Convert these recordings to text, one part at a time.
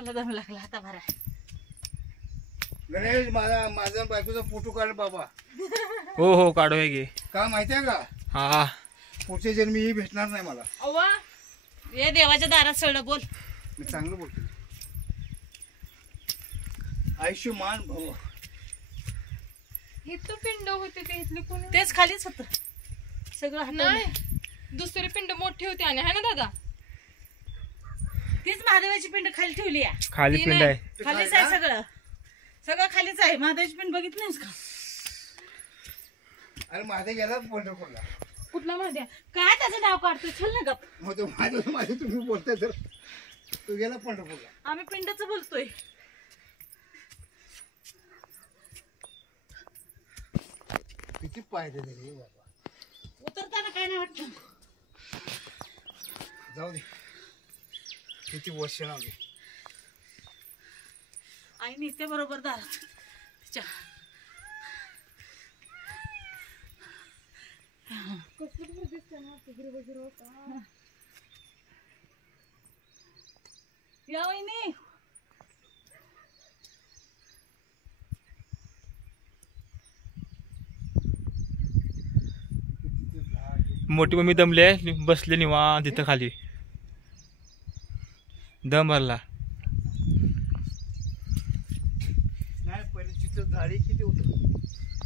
मला दम लागला आता भरा. गणेश माझा बायकोचा फोटो काढ बाबा. हो हो काढूया की. का माहितीये का हा पुढच्या जन्मी ही भेटणार नाही मला. अव्वा हे देवाच्या दारात सळलं बोल. मी चांगलं बोलतो. आयुष्यमान भव. इथं पिंड होते ते इथले कोणी तेच खालीच होत सगळं. नाही दुसरी पिंड मोठी होती आणि है ना दादा. तीच महादेवाची पिंड खाली ठेवली आहे. खाली ती पिंड नाही. आहे. खालीच आहे सगळं. सगळं खालीच आहे. महादेवाची पिंड बघितली नाहीस का? अरे माझे गेला पंढरपूरला. कुठला मध्ये काय त्याचं नाव काढतो चल ना गप. मग तो माझे तुम्ही बोलताय तर तू गेला पंढरपूरला. आम्ही पिंडच बोलतोय. किती पाहिजे रे बाबा. उतरताना काय नाही वाटत. जाऊ दे किती वर्ष आली. आई निघते बरोबर दारात तिच्या. या वहिनी मोठी मम्मी दमली आहे बसले निवांत तिथं खाली दम भरला. नाही पहिले तिथं झाडी किती होत.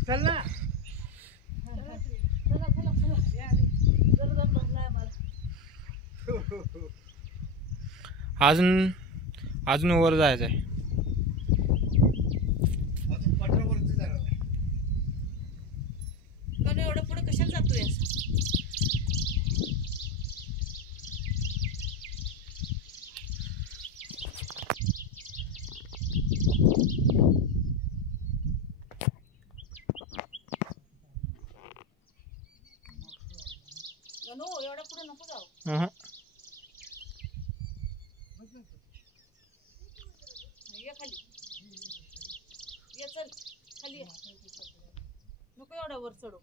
चल ना चला चला चला या आधी. जरा दम भरलाय मला. अजून वर जायचं आहे. अजून पंढरपूरच जाणार नाही. पण एवढं पुढे कशाला जातोय असं? गणू एवढं पुढे नको जाऊ. ये खाली ये चल खाली ये. नको एवढा वर चढू.